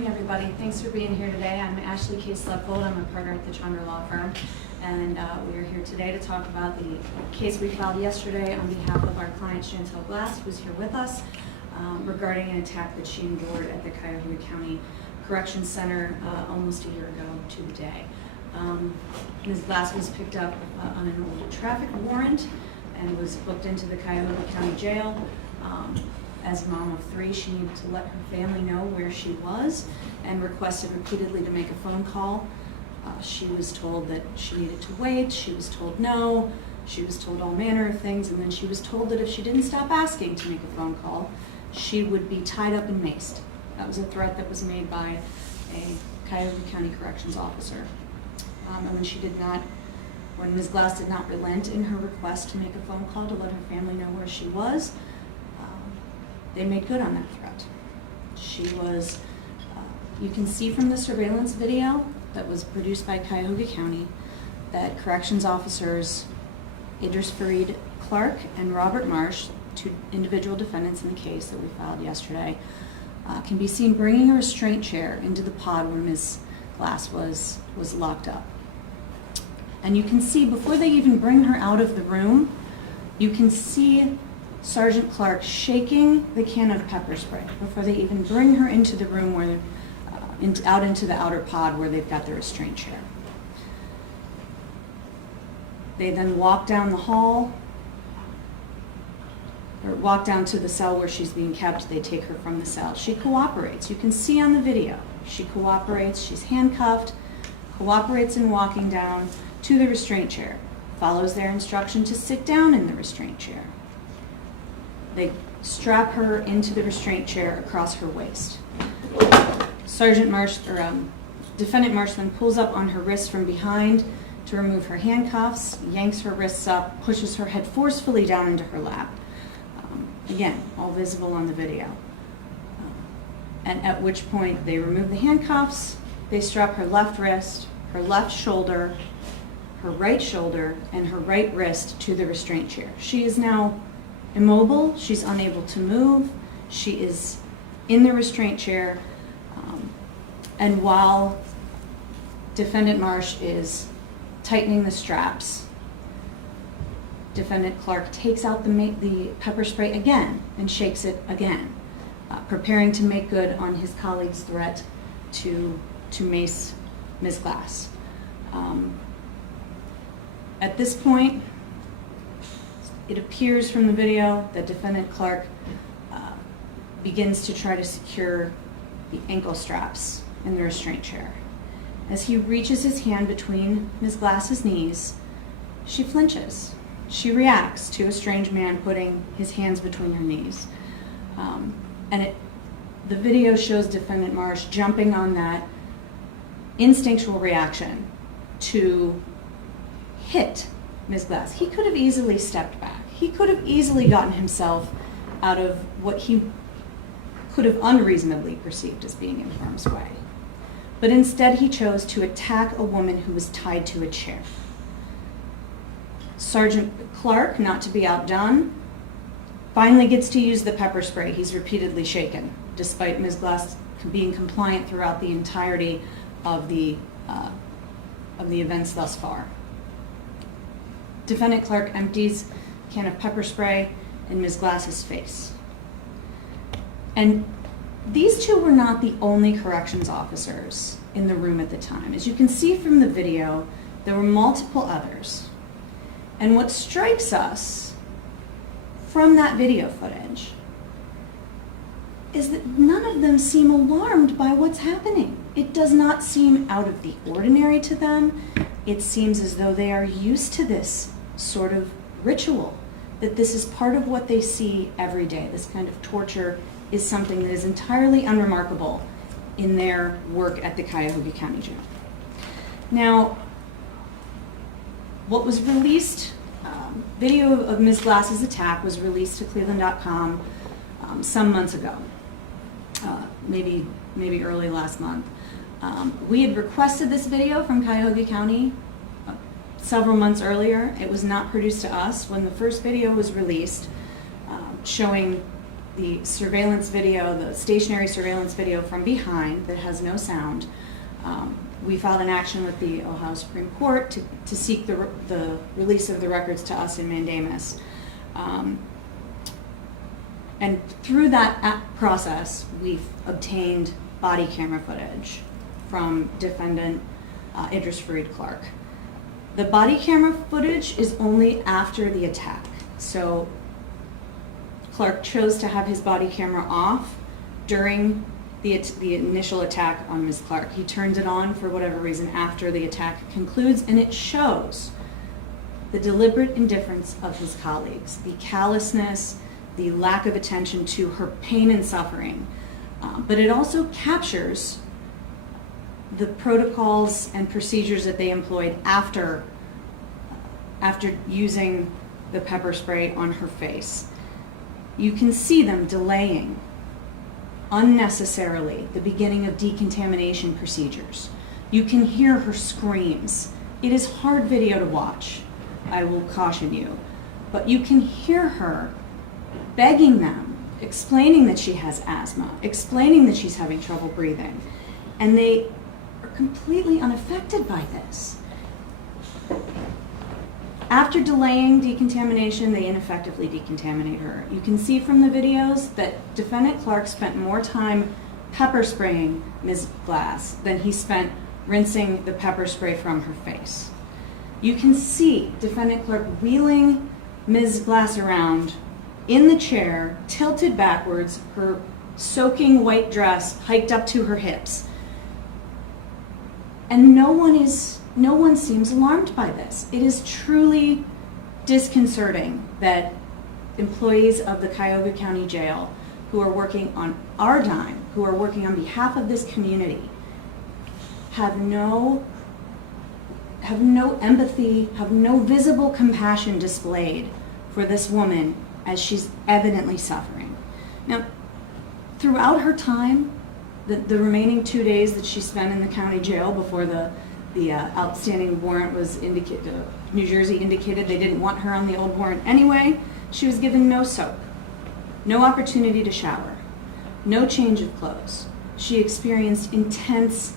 morning, everybody. Thanks for being here today. I'm Ashley K. Slepfold. I'm a partner at the Chandra Law Firm, and we are here today to talk about the case we filed yesterday on behalf of our client Chantel Glass, who's here with us, regarding an attack that she endured at the Cuyahoga County Corrections Center almost a year ago to the day. Ms. Glass was picked up on an old traffic warrant and was booked into the Cuyahoga County Jail. As a mom of three, she needed to let her family know where she was and requested repeatedly to make a phone call. She was told that she needed to wait. She was told no. She was told all manner of things, and then she was told that if she didn't stop asking to make a phone call, she would be tied up and maced. That was a threat that was made by a Cuyahoga County Corrections officer. And when Ms. Glass did not relent in her request to make a phone call to let her family know where she was, they made good on that threat. She was, you can see from the surveillance video that was produced by Cuyahoga County that corrections officers Idris Fareed Clark and Robert Marsh, two individual defendants in the case that we filed yesterday, can be seen bringing a restraint chair into the pod where Ms. Glass was locked up. And you can see, before they even bring her out of the room, you can see Sergeant Clark shaking the can of pepper spray before they even bring her into the room where out into the outer pod where they've got the restraint chair. They then walk down the hall, or walk down to the cell where she's being kept. They take her from the cell. She cooperates. You can see on the video, she cooperates. She's handcuffed, cooperates in walking down to the restraint chair, follows their instruction to sit down in the restraint chair. They strap her into the restraint chair across her waist. Defendant Marsh then pulls up on her wrists from behind to remove her handcuffs, yanks her wrists up, pushes her head forcefully down into her lap. Again, all visible on the video. And at which point they remove the handcuffs, they strap her left wrist, her left shoulder, her right shoulder, and her right wrist to the restraint chair. She is now immobile. She's unable to move. She is in the restraint chair. And while Defendant Marsh is tightening the straps, Defendant Clark takes out the pepper spray again and shakes it again, preparing to make good on his colleague's threat to mace Ms. Glass. At this point, it appears from the video that Defendant Clark begins to try to secure the ankle straps in the restraint chair. As he reaches his hand between Ms. Glass's knees, she flinches. She reacts to a strange man putting his hands between her knees. The video shows Defendant Marsh jumping on that instinctual reaction to hit Ms. Glass. He could have easily stepped back. He could have easily gotten himself out of what he could have unreasonably perceived as being in harm's way. But instead he chose to attack a woman who was tied to a chair. Sergeant Clark, not to be outdone, finally gets to use the pepper spray. He's repeatedly shaken, despite Ms. Glass being compliant throughout the entirety of the events thus far. Defendant Clark empties a can of pepper spray in Ms. Glass's face. And these two were not the only corrections officers in the room at the time. As you can see from the video, there were multiple others. And what strikes us from that video footage is that none of them seem alarmed by what's happening. It does not seem out of the ordinary to them. It seems as though they are used to this sort of ritual, that this is part of what they see every day. This kind of torture is something that is entirely unremarkable in their work at the Cuyahoga County Jail. Now, what was released, video of Ms. Glass's attack was released to Cleveland.com some months ago, maybe early last month. We had requested this video from Cuyahoga County several months earlier. It was not produced to us. When the first video was released, showing the surveillance video, the stationary surveillance video from behind that has no sound. We filed an action with the Ohio Supreme Court to seek the release of the records to us in mandamus. And through that process, we've obtained body camera footage from defendant Idris Fareed Clark. The body camera footage is only after the attack. So Clark chose to have his body camera off during the initial attack on Ms. Clark. He turned it on for whatever reason after the attack concludes, and it shows the deliberate indifference of his colleagues, the callousness, the lack of attention to her pain and suffering. But it also captures the protocols and procedures that they employed after using the pepper spray on her face. You can see them delaying unnecessarily the beginning of decontamination procedures. You can hear her screams. It is hard video to watch, I will caution you, but you can hear her begging them, explaining that she has asthma, explaining that she's having trouble breathing, and they are completely unaffected by this. After delaying decontamination, they ineffectively decontaminate her. You can see from the videos that defendant Clark spent more time pepper spraying Ms. Glass than he spent rinsing the pepper spray from her face. You can see defendant Clark wheeling Ms. Glass around in the chair, tilted backwards, her soaking white dress hiked up to her hips. And no one seems alarmed by this. It is truly disconcerting that employees of the Cuyahoga County Jail who are working on our dime, who are working on behalf of this community, have no empathy, have no visible compassion displayed for this woman as she's evidently suffering. Now, throughout her time, the remaining 2 days that she spent in the county jail before the outstanding warrant was indicated, New Jersey indicated they didn't want her on the old warrant anyway, she was given no soap, no opportunity to shower, no change of clothes. She experienced intense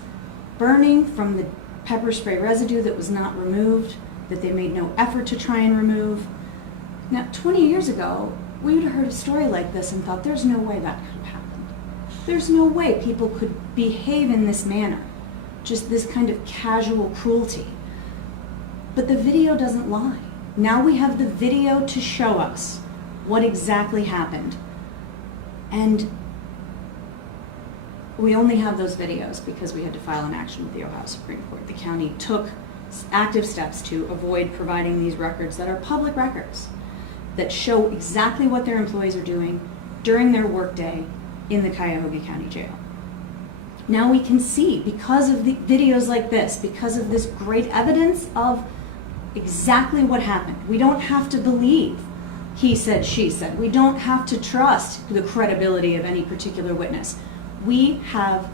burning from the pepper spray residue that was not removed, that they made no effort to try and remove. Now, 20 years ago, we would have heard a story like this and thought, there's no way that could have happened. There's no way people could behave in this manner, just this kind of casual cruelty. But the video doesn't lie. Now we have the video to show us what exactly happened. And we only have those videos because we had to file an action with the Ohio Supreme Court. The county took active steps to avoid providing these records that are public records that show exactly what their employees are doing during their workday in the Cuyahoga County Jail. Now we can see, because of the videos like this, because of this great evidence of exactly what happened. We don't have to believe he said, she said. We don't have to trust the credibility of any particular witness. We have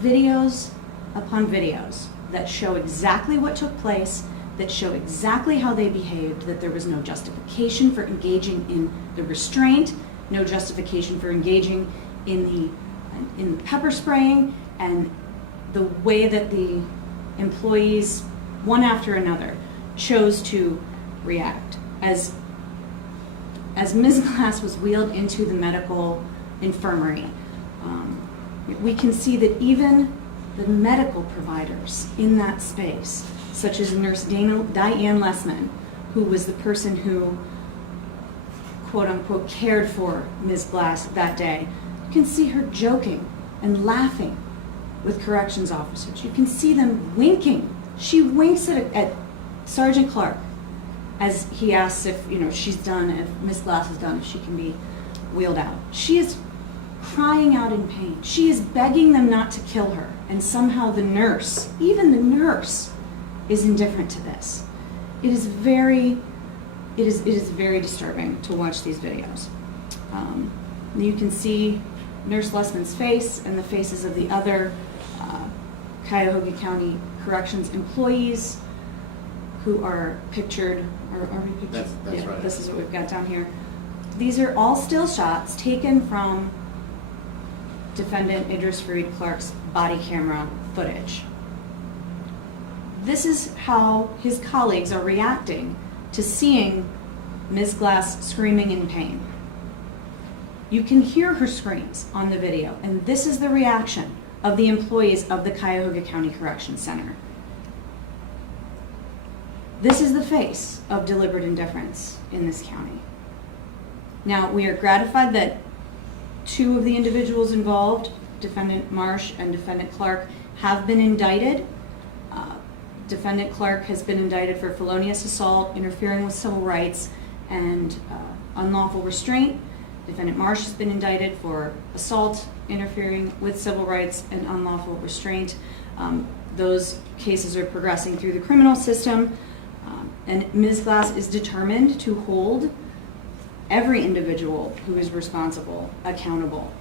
videos upon videos that show exactly what took place, that show exactly how they behaved, that there was no justification for engaging in the restraint, no justification for engaging in the pepper spraying, and the way that the employees, one after another, chose to react. As Ms. Glass was wheeled into the medical infirmary, we can see that even the medical providers in that space, such as Nurse Diane Lessman, who was the person who, quote unquote, cared for Ms. Glass that day, you can see her joking and laughing with corrections officers. You can see them winking. She winks at Sergeant Clark as he asks if she's done, if Ms. Glass is done, if she can be wheeled out. She is crying out in pain. She is begging them not to kill her, and somehow the nurse, even the nurse, is indifferent to this. It is very disturbing to watch these videos. You can see Nurse Lessman's face and the faces of the other Cuyahoga County Corrections employees who are pictured. Are we pictured? That's right. This is what we've got down here. These are all still shots taken from defendant Idris Fareed Clark's body camera footage. This is how his colleagues are reacting to seeing Ms. Glass screaming in pain. You can hear her screams on the video, and this is the reaction of the employees of the Cuyahoga County Correction Center. This is the face of deliberate indifference in this county. Now, we are gratified that two of the individuals involved, Defendant Marsh and Defendant Clark, have been indicted. Defendant Clark has been indicted for felonious assault, interfering with civil rights, and unlawful restraint. Defendant Marsh has been indicted for assault, interfering with civil rights, and unlawful restraint. Those cases are progressing through the criminal system, and Ms. Glass is determined to hold every individual who is responsible accountable.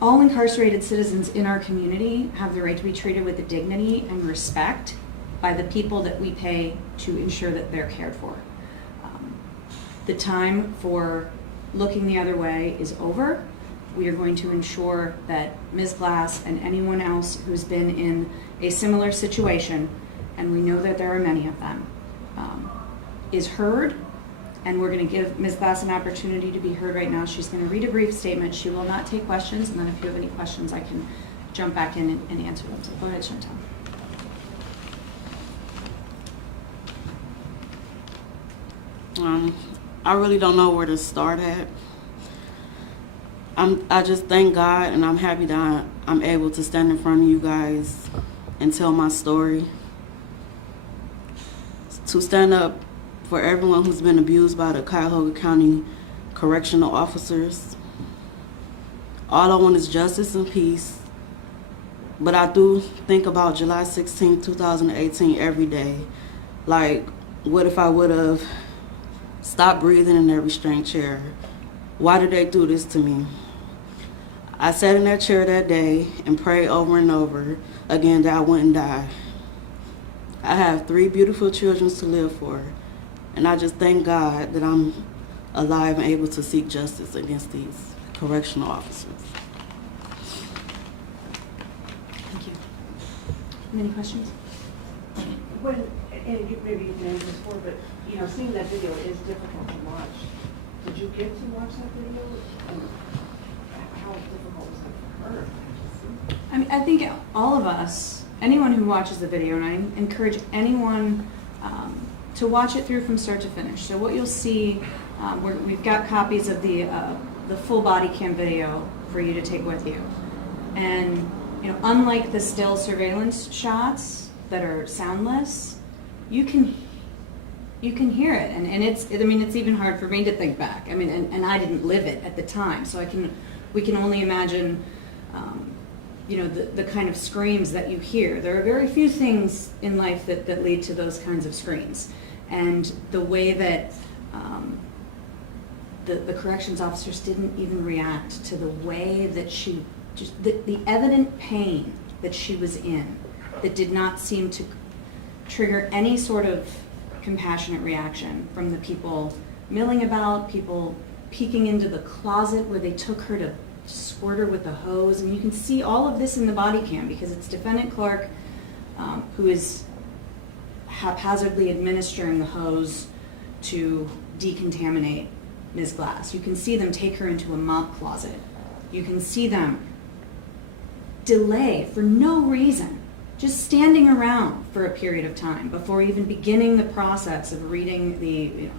All incarcerated citizens in our community have the right to be treated with dignity and respect by the people that we pay to ensure that they're cared for. The time for looking the other way is over. We are going to ensure that Ms. Glass and anyone else who's been in a similar situation, and we know that there are many of them, is heard. And we're going to give Ms. Glass an opportunity to be heard right now. She's going to read a brief statement. She will not take questions, and then if you have any questions, I can jump back in and answer them. So go ahead, Chantal. I really don't know where to start at. I just thank God, and I'm happy that I'm able to stand in front of you guys and tell my story. To stand up for everyone who's been abused by the Cuyahoga County correctional officers. All I want is justice and peace. But I do think about July 16, 2018 every day. Like, what if I would have stopped breathing in that restraint chair? Why did they do this to me? I sat in that chair that day and prayed over and over again that I wouldn't die. I have 3 beautiful children to live for. And I just thank God that I'm alive and able to seek justice against these correctional officers. Thank you. Any questions? When, and you, maybe you've named this before, but seeing that video is difficult to watch. Did you get to watch that video? And how difficult was it for her? I mean, I think all of us, anyone who watches the video, and I encourage anyone to watch it through from start to finish. So what you'll see, we've got copies of the full body cam video for you to take with you. And unlike the still surveillance shots that are soundless, you can hear it, and it's even hard for me to think back. I mean, and I didn't live it at the time, so we can only imagine the kind of screams that you hear. There are very few things in life that lead to those kinds of screams. And the way that the corrections officers didn't even react to the way that she, just the evident pain that she was in, that did not seem to trigger any sort of compassionate reaction from the people milling about, people peeking into the closet where they took her to squirt her with the hose. And you can see all of this in the body cam because it's Defendant Clark who is haphazardly administering the hose to decontaminate Ms. Glass. You can see them take her into a mop closet. You can see them delay for no reason, just standing around for a period of time before even beginning the process of reading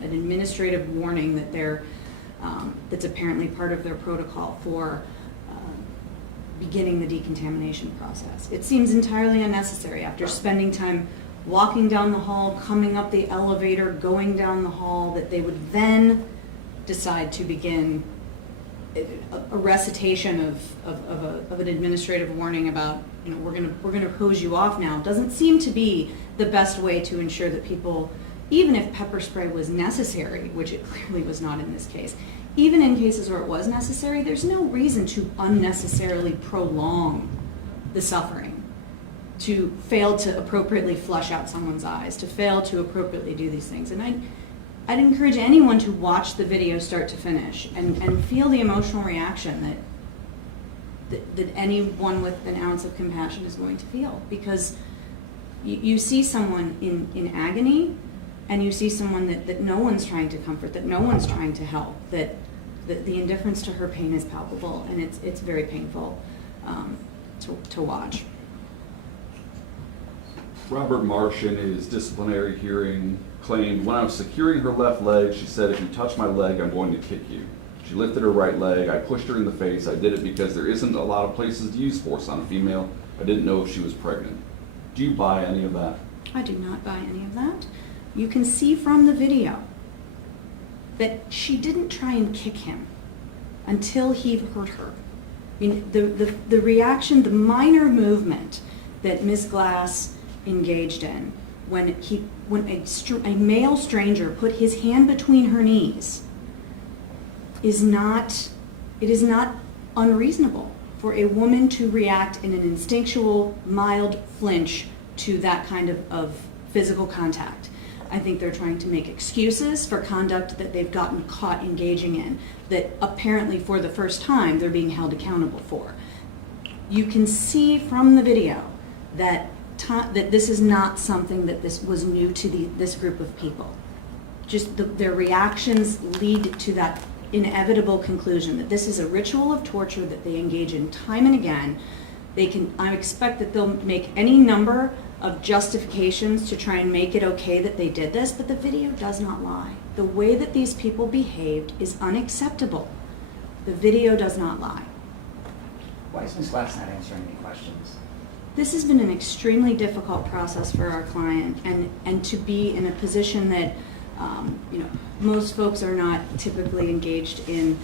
an administrative warning that that's apparently part of their protocol for beginning the decontamination process. It seems entirely unnecessary after spending time walking down the hall, coming up the elevator, going down the hall, that they would then decide to begin a recitation of an administrative warning about, we're gonna hose you off now. Doesn't seem to be the best way to ensure that people, even if pepper spray was necessary, which it clearly was not in this case, even in cases where it was necessary, there's no reason to unnecessarily prolong the suffering, to fail to appropriately flush out someone's eyes, to fail to appropriately do these things. And I'd encourage anyone to watch the video start to finish and feel the emotional reaction that anyone with an ounce of compassion is going to feel, because you see someone in agony, and you see someone that no one's trying to comfort, that no one's trying to help, that the indifference to her pain is palpable, and it's very painful to watch. Robert Marsh, in his disciplinary hearing, claimed, when I was securing her left leg, she said, "If you touch my leg, I'm going to kick you." She lifted her right leg. I pushed her in the face. I did it because there isn't a lot of places to use force on a female. I didn't know if she was pregnant. Do you buy any of that? I do not buy any of that. You can see from the video that she didn't try and kick him until he hurt her. I mean, the reaction, the minor movement that Ms. Glass engaged in when a male stranger put his hand between her knees is not unreasonable for a woman to react in an instinctual, mild flinch to that kind of physical contact. I think they're trying to make excuses for conduct that they've gotten caught engaging in, that apparently for the first time they're being held accountable for. You can see from the video that this is not something that this was new to this group of people. Just their reactions lead to that inevitable conclusion that this is a ritual of torture that they engage in time and again. I expect that they'll make any number of justifications to try and make it okay that they did this, but the video does not lie. The way that these people behaved is unacceptable. The video does not lie. Why is Ms. Glass not answering any questions? This has been an extremely difficult process for our client, and to be in a position that most folks are not typically engaged in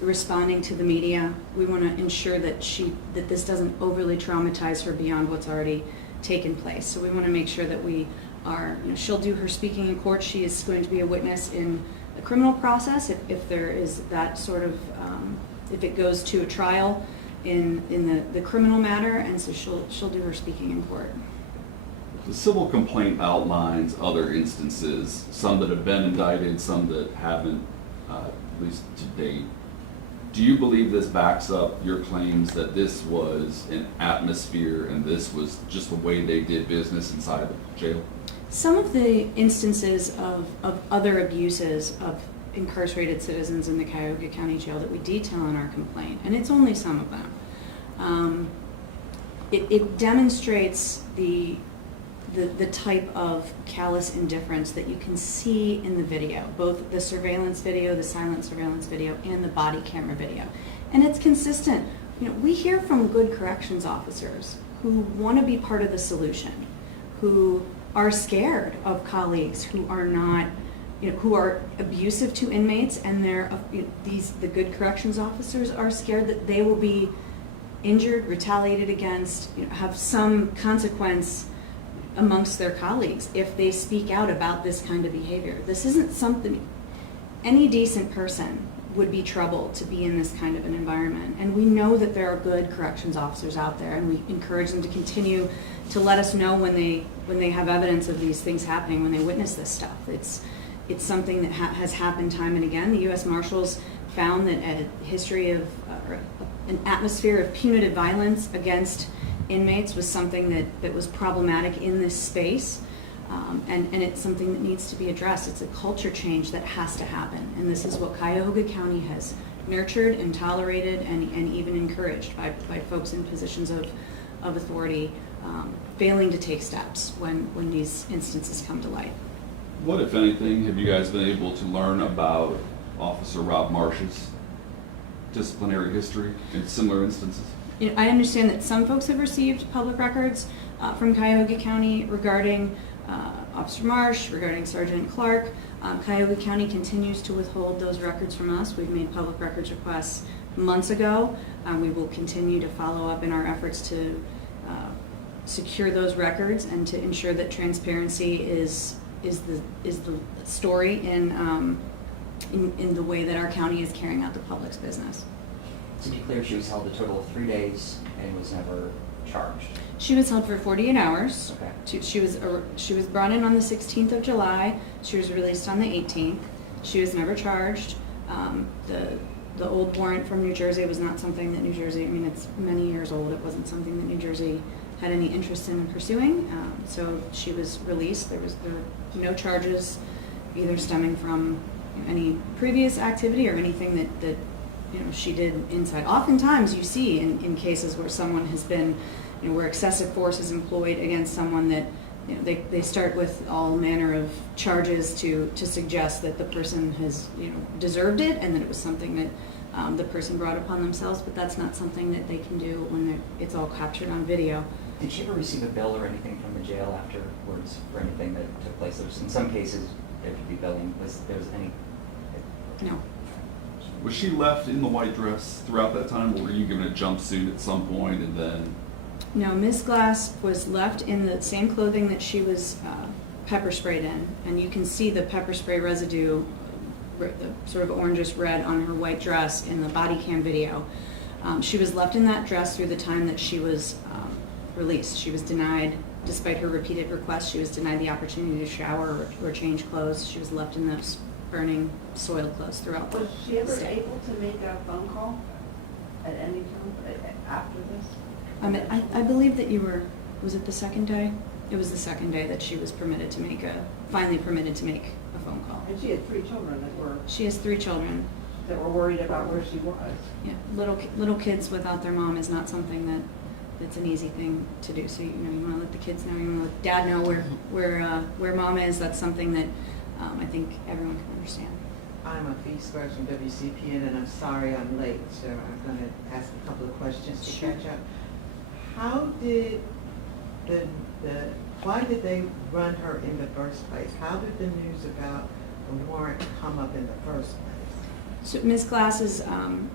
responding to the media. We want to ensure that this doesn't overly traumatize her beyond what's already taken place. So we want to make sure that we are, she'll do her speaking in court. She is going to be a witness in the criminal process if there is that sort of, if it goes to a trial in the criminal matter, and so she'll do her speaking in court. The civil complaint outlines other instances, some that have been indicted, some that haven't, at least to date. Do you believe this backs up your claims that this was an atmosphere and this was just the way they did business inside the jail? Some of the instances of other abuses of incarcerated citizens in the Cuyahoga County Jail that we detail in our complaint, and it's only some of them, it demonstrates the type of callous indifference that you can see in the video, both the surveillance video, the silent surveillance video, and the body camera video. And it's consistent. We hear from good corrections officers who want to be part of the solution, who are scared of colleagues who are not, who are abusive to inmates, and the good corrections officers are scared that they will be injured, retaliated against, have some consequence amongst their colleagues if they speak out about this kind of behavior. This isn't something any decent person would be troubled to be in this kind of an environment. And we know that there are good corrections officers out there, and we encourage them to continue to let us know when they have evidence of these things happening, when they witness this stuff. It's something that has happened time and again. The U.S. Marshals found that a history of an atmosphere of punitive violence against inmates was something that was problematic in this space, and it's something that needs to be addressed. It's a culture change that has to happen, and this is what Cuyahoga County has nurtured and tolerated and even encouraged by folks in positions of authority failing to take steps when these instances come to light. What, if anything, have you guys been able to learn about Officer Rob Marsh's disciplinary history in similar instances? I understand that some folks have received public records from Cuyahoga County regarding Officer Marsh, regarding Sergeant Clark. Cuyahoga County continues to withhold those records from us. We've made public records requests months ago. We will continue to follow up in our efforts to secure those records and to ensure that transparency is the story in the way that our county is carrying out the public's business. To be clear, she was held a total of 3 days and was never charged? She was held for 48 hours. Okay. She was brought in on the 16th of July. She was released on the 18th. She was never charged. The old warrant from New Jersey was not something that New Jersey, I mean, it's many years old. It wasn't something that New Jersey had any interest in pursuing. So she was released. There were no charges either stemming from any previous activity or anything that she did inside. Oftentimes you see in cases where someone has been, where excessive force is employed against someone that, they start with all manner of charges to suggest that the person has, deserved it and that it was something that the person brought upon themselves, but that's not something that they can do when it's all captured on video. Did she ever receive a bill or anything from the jail afterwards for anything that took place? In some cases, there could be billing. Was there any? No. Was she left in the white dress throughout that time, or were you given a jumpsuit at some point and then? No, Ms. Glass was left in the same clothing that she was pepper sprayed in, and you can see the pepper spray residue, the sort of orangish red on her white dress in the body cam video. She was left in that dress through the time that she was released. She was denied, despite her repeated requests, she was denied the opportunity to shower or change clothes. She was left in those burning, soiled clothes throughout the Was she ever stay. able to make a phone call at any time after this? I believe that was it the second day? It was the second day that she was finally permitted to make a phone call. And she had 3 children She has 3 children. that were worried about where she was. Yeah, little kids without their mom is not something that's an easy thing to do. So you want to let the kids know, you want to let dad know where mom is. That's something that I think everyone can understand. I'm a fee square from WCPN, and I'm sorry I'm late, so I'm going to ask a couple of questions to Sure. catch up. How did why did they run her in the first place? How did the news about the warrant come up in the first place? So Ms. Glass's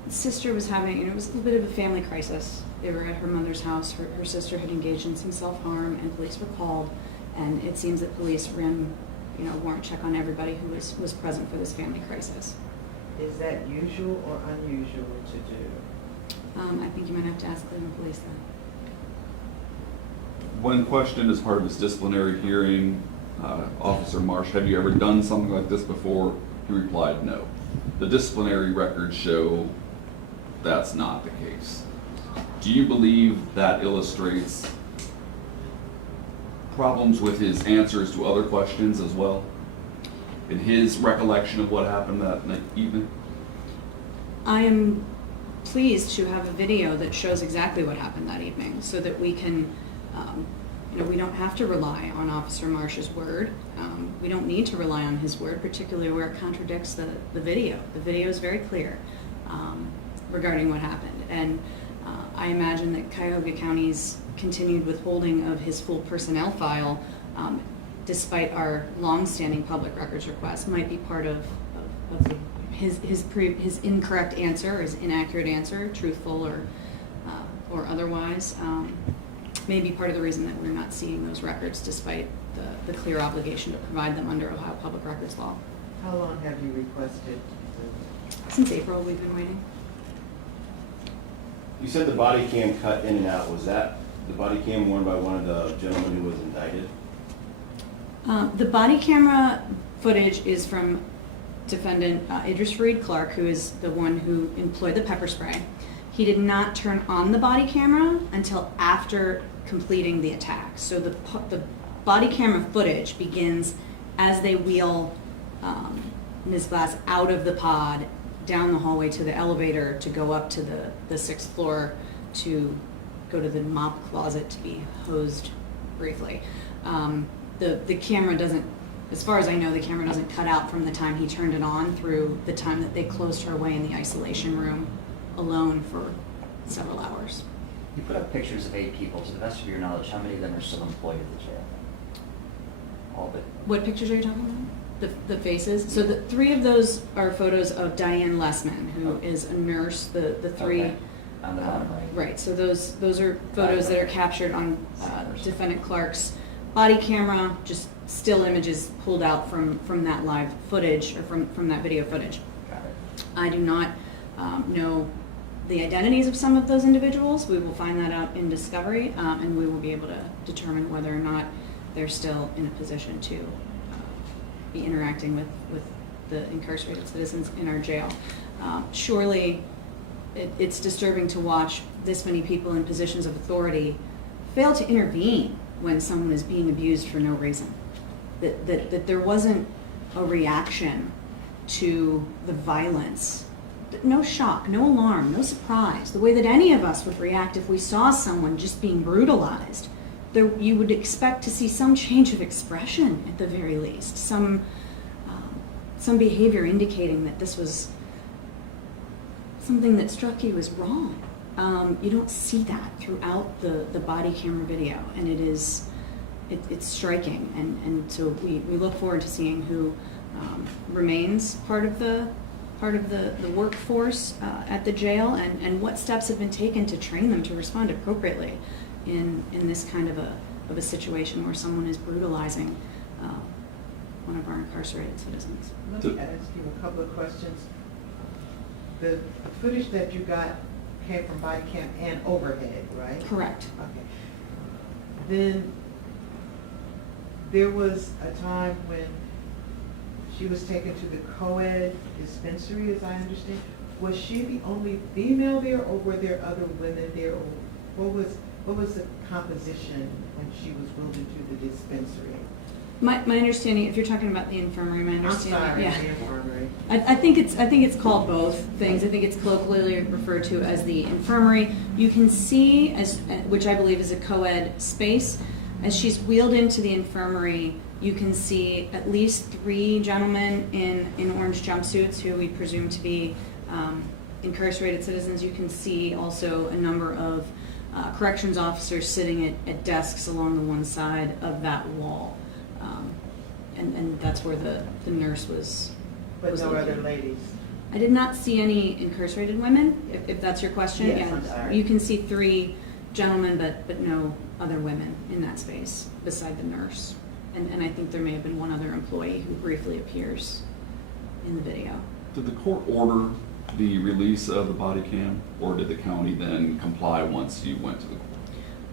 sister was having, it was a little bit of a family crisis. They were at her mother's house. Her sister had engaged in some self-harm, and police were called. And it seems that police ran, a warrant check on everybody who was present for this family crisis. Is that usual or unusual to do? I think you might have to ask Cleveland Police then. When questioned as part of his disciplinary hearing, Officer Marsh, have you ever done something like this before? He replied, no. The disciplinary records show that's not the case. Do you believe that illustrates problems with his answers to other questions as well? In his recollection of what happened that evening? I am pleased to have a video that shows exactly what happened that evening so that we can, we don't have to rely on Officer Marsh's word. We don't need to rely on his word, particularly where it contradicts the video. The video is very clear regarding what happened. And I imagine that Cuyahoga County's continued withholding of his full personnel file, despite our long-standing public records request, might be part of his incorrect answer, his inaccurate answer, truthful or otherwise, may be part of the reason that we're not seeing those records, despite the clear obligation to provide them under Ohio Public Records Law. How long have you requested? Since April, we've been waiting. You said the body cam cut in and out. Was that the body cam worn by one of the gentlemen who was indicted? The body camera footage is from defendant Idris Fareed Clark, who is the one who employed the pepper spray. He did not turn on the body camera until after completing the attack. So the body camera footage begins as they wheel Ms. Glass out of the pod, down the hallway to the elevator to go up to the 6th floor to go to the mop closet to be hosed briefly. The camera doesn't, as far as I know, the camera doesn't cut out from the time he turned it on through the time that they closed her away in the isolation room alone for several hours. You put up pictures of 8 people. To the best of your knowledge, how many of them are still employed at the jail? All but. What pictures are you talking about? The faces? So the 3 of those are photos of Diane Lessman, who is a nurse. The 3. Okay. On the bottom right. Right, so those are photos that are captured on defendant Clark's body camera, just still images pulled out from that live footage, or from that video footage. Got it. I do not know the identities of some of those individuals. We will find that out in discovery, and we will be able to determine whether or not they're still in a position to be interacting with the incarcerated citizens in our jail. Surely, it's disturbing to watch this many people in positions of authority fail to intervene when someone is being abused for no reason. That there wasn't a reaction to the violence. No shock, no alarm, no surprise. The way that any of us would react if we saw someone just being brutalized. You would expect to see some change of expression at the very least, some behavior indicating that this was something that struck you as wrong. You don't see that throughout the body camera video, and it's striking. And so we look forward to seeing who remains part of the workforce at the jail, and what steps have been taken to train them to respond appropriately in this kind of a situation where someone is brutalizing one of our incarcerated citizens. Let me ask you a couple of questions. The footage that you got came from body cam and overhead, right? Correct. Okay. Then there was a time when she was taken to the co-ed dispensary, as I understand. Was she the only female there, or were there other women there? Or what was the composition when she was wheeled into the dispensary? My understanding, if you're talking about the infirmary, my I'm understanding, sorry, yeah. the infirmary. I think it's called both things. I think it's colloquially referred to as the infirmary. You can see, which I believe is a co-ed space, as she's wheeled into the infirmary, you can see at least 3 gentlemen in orange jumpsuits who we presume to be incarcerated citizens. You can see also a number of corrections officers sitting at desks along the one side of that wall. And that's where the nurse was. But was no other located. ladies? I did not see any incarcerated women, if that's your question. Yes, Yeah, I'm sorry. you can see 3 gentlemen, but no other women in that space beside the nurse. And I think there may have been one other employee who briefly appears in the video. Did the court order the release of the body cam, or did the county then comply once you went to the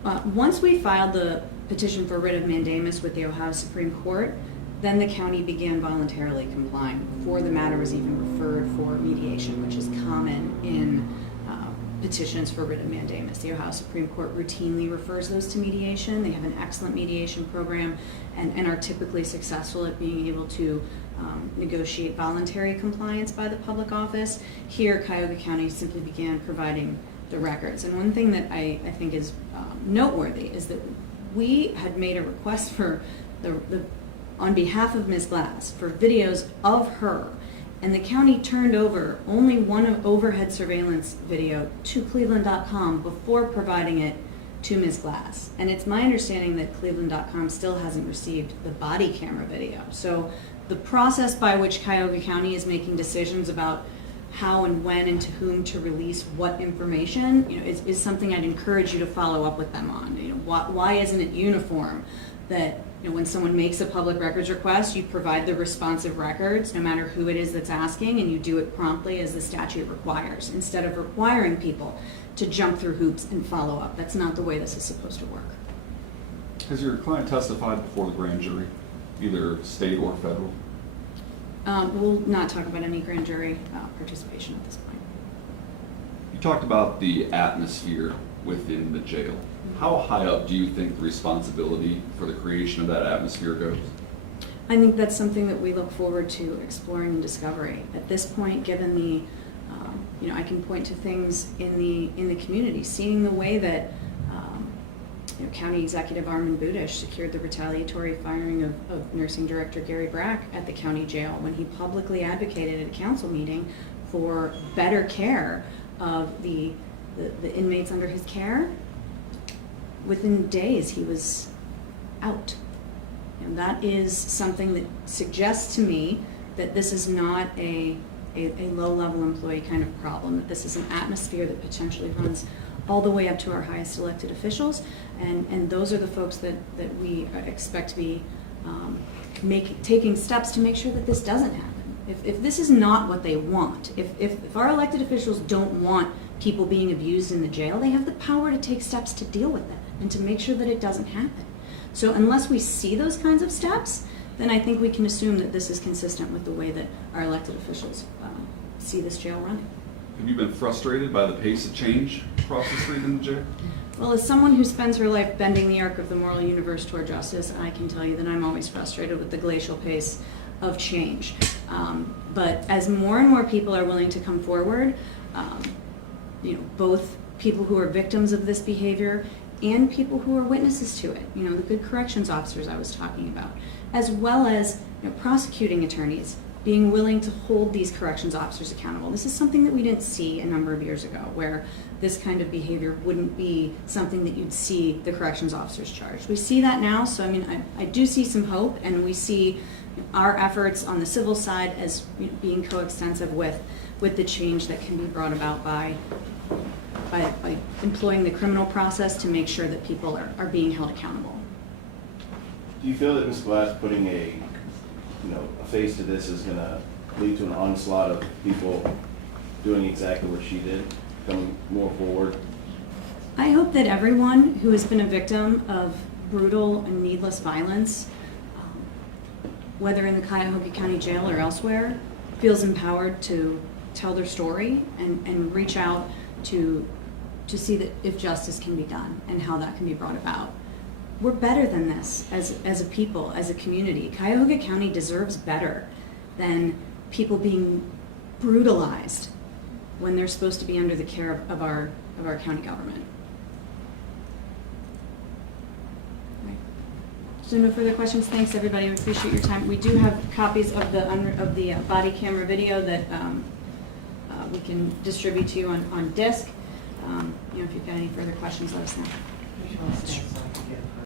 court? Once we filed the petition for writ of mandamus with the Ohio Supreme Court, then the county began voluntarily complying before the matter was even referred for mediation, which is common in petitions for writ of mandamus. The Ohio Supreme Court routinely refers those to mediation. They have an excellent mediation program and are typically successful at being able to negotiate voluntary compliance by the public office. Here, Cuyahoga County simply began providing the records. And one thing that I think is noteworthy is that we had made a request for on behalf of Ms. Glass for videos of her, and the county turned over only one overhead surveillance video to Cleveland.com before providing it to Ms. Glass. And it's my understanding that Cleveland.com still hasn't received the body camera video. So the process by which Cuyahoga County is making decisions about how and when and to whom to release what information, is something I'd encourage you to follow up with them on. Why isn't it uniform that when someone makes a public records request, you provide the responsive records, no matter who it is that's asking, and you do it promptly as the statute requires, instead of requiring people to jump through hoops and follow up. That's not the way this is supposed to work. Has your client testified before the grand jury, either state or federal? We'll not talk about any grand jury participation at this point. You talked about the atmosphere within the jail. How high up do you think the responsibility for the creation of that atmosphere goes? I think that's something that we look forward to exploring in discovery. At this point, given the, I can point to things in the community, seeing the way that County Executive Armin Budish secured the retaliatory firing of Nursing Director Gary Brack at the county jail when he publicly advocated at a council meeting for better care of the inmates under his care. Within days, he was out. And that is something that suggests to me that this is not a low-level employee kind of problem, that this is an atmosphere that potentially runs all the way up to our highest elected officials, and those are the folks that we expect to be taking steps to make sure that this doesn't happen. If this is not what they want, if our elected officials don't want people being abused in the jail, they have the power to take steps to deal with it and to make sure that it doesn't happen. So unless we see those kinds of steps, then I think we can assume that this is consistent with the way that our elected officials see this jail running. Have you been frustrated by the pace of change across the street in the jail? Well, as someone who spends her life bending the arc of the moral universe toward justice, I can tell you that I'm always frustrated with the glacial pace of change. But as more and more people are willing to come forward, both people who are victims of this behavior and people who are witnesses to it, the good corrections officers I was talking about, as well as prosecuting attorneys being willing to hold these corrections officers accountable. This is something that we didn't see a number of years ago, where this kind of behavior wouldn't be something that you'd see the corrections officers charged. We see that now, so I do see some hope, and we see our efforts on the civil side as being coextensive with the change that can be brought about by employing the criminal process to make sure that people are being held accountable. Do you feel that Ms. Glass putting a face to this is going to lead to an onslaught of people doing exactly what she did, coming more forward? I hope that everyone who has been a victim of brutal and needless violence, whether in the Cuyahoga County Jail or elsewhere, feels empowered to tell their story and reach out to see that if justice can be done and how that can be brought about. We're better than this as a people, as a community. Cuyahoga County deserves better than people being brutalized when they're supposed to be under the care of our county government. Right. So no further questions. Thanks, everybody. We appreciate your time. We do have copies of the body camera video that we can distribute to you on disc. If you've got any further questions, let us know. Which one's that side?